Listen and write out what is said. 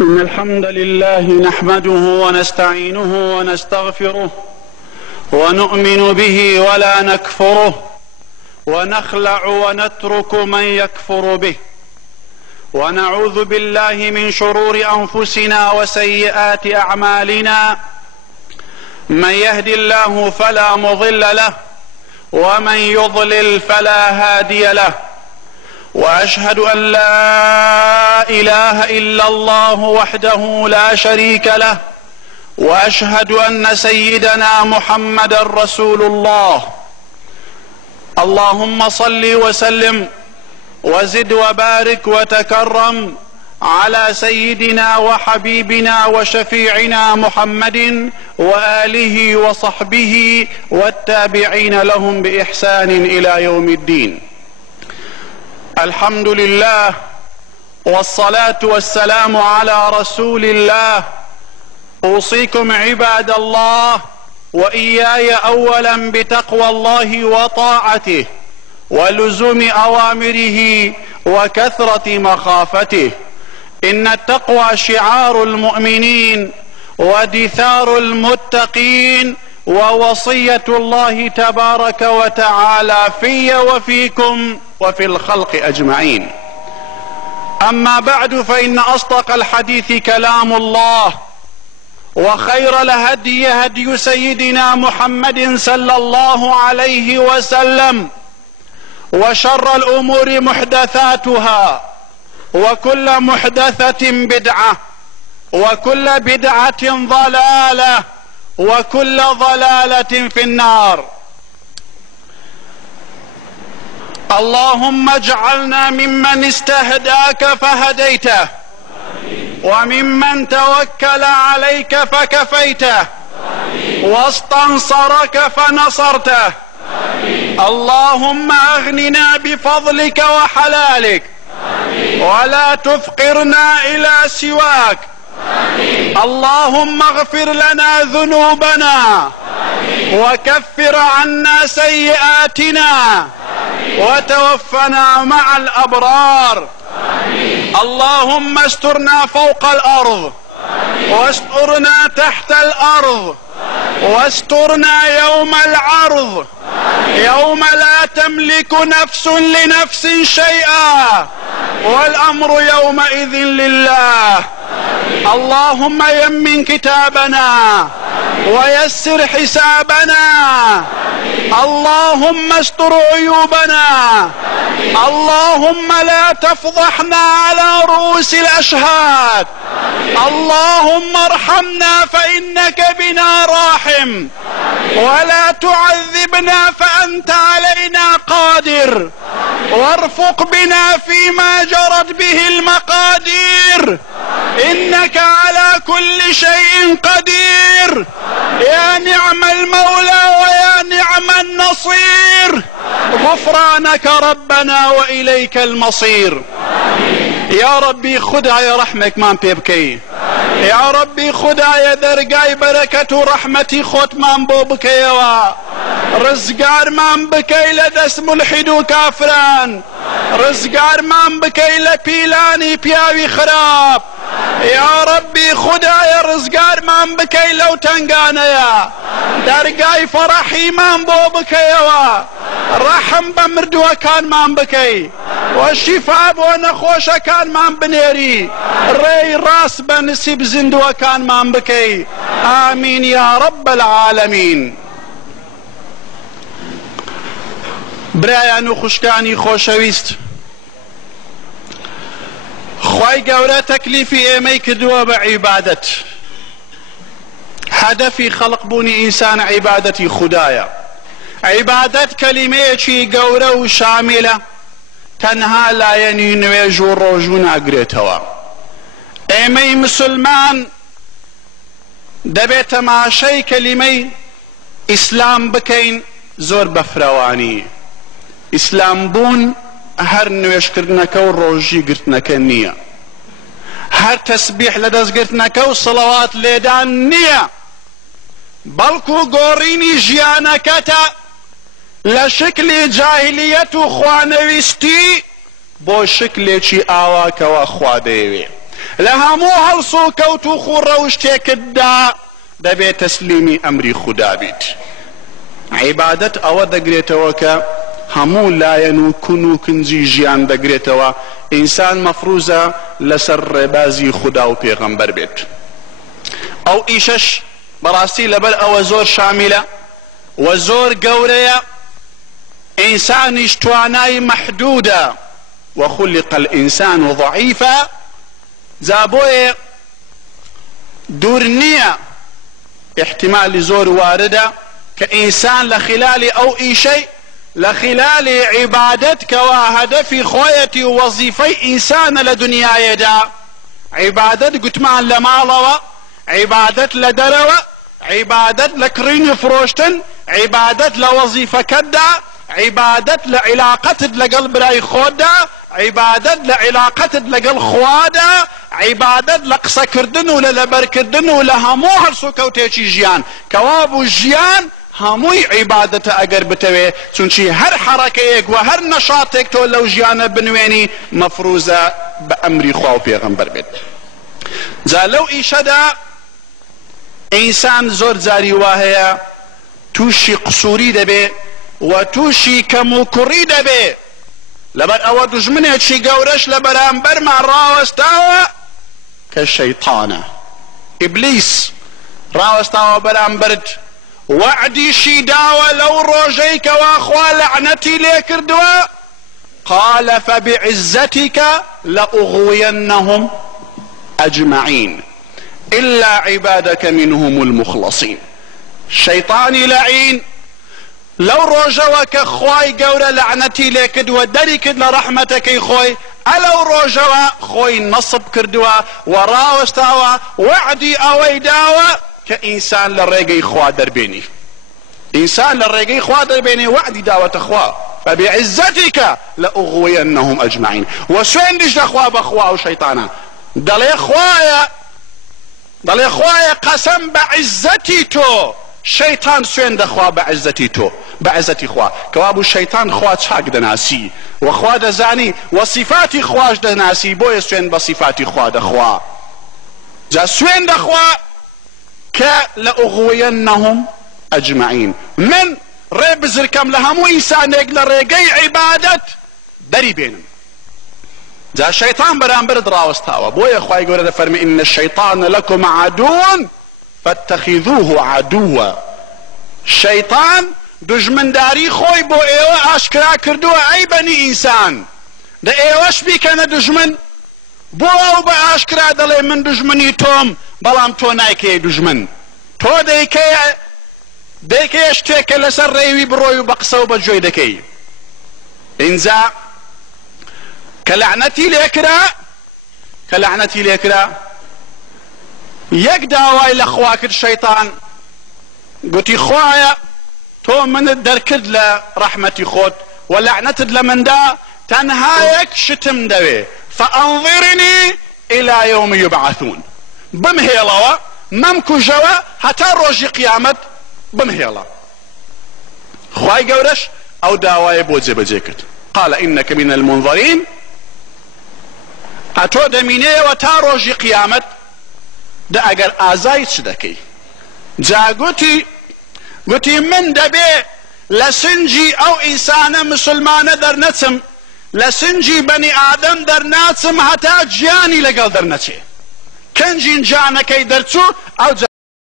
إن الحمد لله نحمده ونستعينه ونستغفره ونؤمن به ولا نكفره ونخلع ونترك من يكفر به ونعوذ بالله من شرور أنفسنا وسيئات أعمالنا من يهد الله فلا مضل له ومن يضلل فلا هادي له وأشهد أن لا إله إلا الله وحده لا شريك له وأشهد أن سيدنا محمد رسول الله. اللهم صل وسلم وزد وبارك وتكرم على سيدنا وحبيبنا وشفيعنا محمد وآله وصحبه والتابعين لهم بإحسان إلى يوم الدين. الحمد لله والصلاة والسلام على رسول الله. أوصيكم عباد الله وإياي أولا بتقوى الله وطاعته ولزوم أوامره وكثرة مخافته. إن التقوى شعار المؤمنين ودثار المتقين ووصية الله تبارك وتعالى في وفيكم وفي الخلق أجمعين. أما بعد، فإن أصدق الحديث كلام الله، وخير الهدي هدي سيدنا محمد صلى الله عليه وسلم، وشر الأمور محدثاتها، وكل محدثة بدعة، وكل بدعة ضلالة، وكل ضلالة في النار. اللهم اجعلنا ممن استهداك فهديته، وممن توكل عليك فكفيته، واستنصرك فنصرته. اللهم اغننا بفضلك وحلالك، ولا تفقرنا إلى سواك. اللهم اغفر لنا ذنوبنا، وكفر عنا سيئاتنا، وتوفنا مع الأبرار. اللهم استرنا فوق الأرض، واسترنا تحت الأرض، واسترنا يوم العرض، يوم لا تملك نفس لنفس شيئا، والأمر يومئذ لله. اللهم يمن كتابنا ويسر حسابنا. اللهم استر عيوبنا. اللهم لا تفضحنا على رؤوس الأشهاد. اللهم ارحمنا فإنك بنا راحم، ولا تعذبنا فأنت علينا قادر، وارفق بنا فيما جرت به المقادير، إنك على كل شيء قدير. يا نعم المولى ويا نعم النصير. غفرانك ربنا وإليك المصير. يا ربي خدای رحمك مان پێ بکەی. یا ربی خدایە دەرگای بەرەکەت و ڕەحمەتی خۆتمان بۆ بکەیەوە. ڕزگارمان بکەی لە دەست ملحید و کافران. ڕزگارمان بکەی لە پیلانی پیاوی خراپ. یا ربی خدایە ڕزگارمان بکەی لەو تنگانەیە. دەرگای فەڕەحیمان بۆ بکەیەوە. ڕەحم بە مردووەکانمان بکەی، و شیفا بۆ نەخۆشەکانمان بنێری. ڕێی ڕاست بە نسیب زیندووەکانمان بکەی. ئامین یا رب العالمین. برایان و خوشکانی خۆشەویست، خوای گەورە تەکلیفی ئێمەی کردووە بە عیبادەت. هەدەفی خەڵق بوونی ئینسان عیبادەتی خودایە. عیبادەت کەلیمەیەکی گەورە و شامیلە، تەنها لایەنی نوێژ و ڕۆژوو ناگرێتەوە. ئێمەی مسلمان دەبێت تەماشای کەلیمەی ئیسلام بکەین زۆر بەفراوانی. ئیسلام بوون هەر نوێژکردنەکە و ڕۆژی گرتنەکە نییە، هەر تەسبیح لە دەستگرتنەکە و سڵەوات لێدان نییە، بەڵکو گۆڕینی ژیانەکەتە لە شکلی جاهلیەت و خوانەویستی بۆ شکلێکی ئاواکەوە خوا دەیەوێ، لهمو هلسو كوتو خوروشتك الدا دبي تسليمي أمري خدا بيت عبادة أو دقريتوك همو لاين كنو كنزي جيان دقريتوا إنسان مفروزة لسر بازي خدا و پیغمبر بيت أو إيشش براسي لبل أو زور شاملة وزور قورية إنسان اشتواناي محدودة وخلق الإنسان ضعيفا زابوي دورنية احتمال زور واردة كإنسان لخلال أو أي شيء لخلال عبادتك وهدف خويتي ووظيفي إنسان لدنيا يدا عبادت قتمان لمالوة عبادت لدروة عبادت لكرين فروشتن عبادت لوظيفة كدا عبادت لعلاقة لقلب راي خودا عبادت لعلاقة لقل خوادا عبادت لقصة كردن ولا لبر كردن ولا همو هرسو كوتيشي جيان كوابو جيان هموي عبادته اگر بتوي چونشي هر حركيك وهر نشاطك تو لو جيانا بنويني مفروزة بأمري خواو پیغمبر بيت زا لو ايشدا انسان زور زاري واهيا توشي قصوري دبي وتوشي كموكري دبي لبر او دجمنه شي قورش لبرانبر مع راوستاوا كالشيطانة ابليس راوستاوا برانبرد وعدي شي داوا لو روجيك واخوا لعنتي ليك ردوا قال فبعزتك لأغوينهم اجمعين الا عبادك منهم المخلصين شيطاني لعين لو روجوا كخواي قورا لعنتي ليكد ودري كد لرحمتك خوي ألو روجوا خوي نصب كردوا وراوستاوا وعدي اوي داوا كإنسان للرقي خوا دربيني إنسان للرقي خوا دربيني وعدي داوة خوا فبعزتك لأغوينهم أجمعين وسوين ديش لخوا بخوا وشيطانا دلي خوايا قسم بعزتي تو شيطان سوين دخوا بعزتي تو بعزتي خوا كوابو الشيطان خوا تشاك دناسي وخوا دزاني وصفاتي خواش دناسي بوي سوين بصفاتي خوا دخوا جا سوين دخوا لأغوينهم أجمعين من ريب زركم لهمو إنسان يقل ريقي عبادة دري بينهم جا الشيطان بران برد راوستاوا بوي اخوة يقول فرمي إن الشيطان لكم عدو فاتخذوه عدوا الشيطان دجمن داري خوي بو ايوه اشكرا كردو اي بني انسان دا ايوش بي كان دجمن بو او با اشكرا دلي من دجمني توم بلام تو نايكي دجمن تو ديكي اشتيك لسر ريوي بروي بقصو بجوي دكي انزا كلعنتي ليكرا يك داواي لخواك الشيطان قلتي خوايا تو من الدركد لرحمتي خود ولعنتد لمن دا تنهايك شتم دوي فانظرني الى يوم يبعثون بمهيلا ممكو جوا حتى روجي قيامت بمهيلا خواي قورش او داواي بوزي بجيكت قال انك من المنظرين اتو دميني وتا روجي قيامت دا اگر آزاي چدكي جا قوتي من دبي لسنجي او انسان مسلمان در نتم لسنجي بني آدم در ناتم حتى جياني لقل در نتي كنجين جانكي درتو او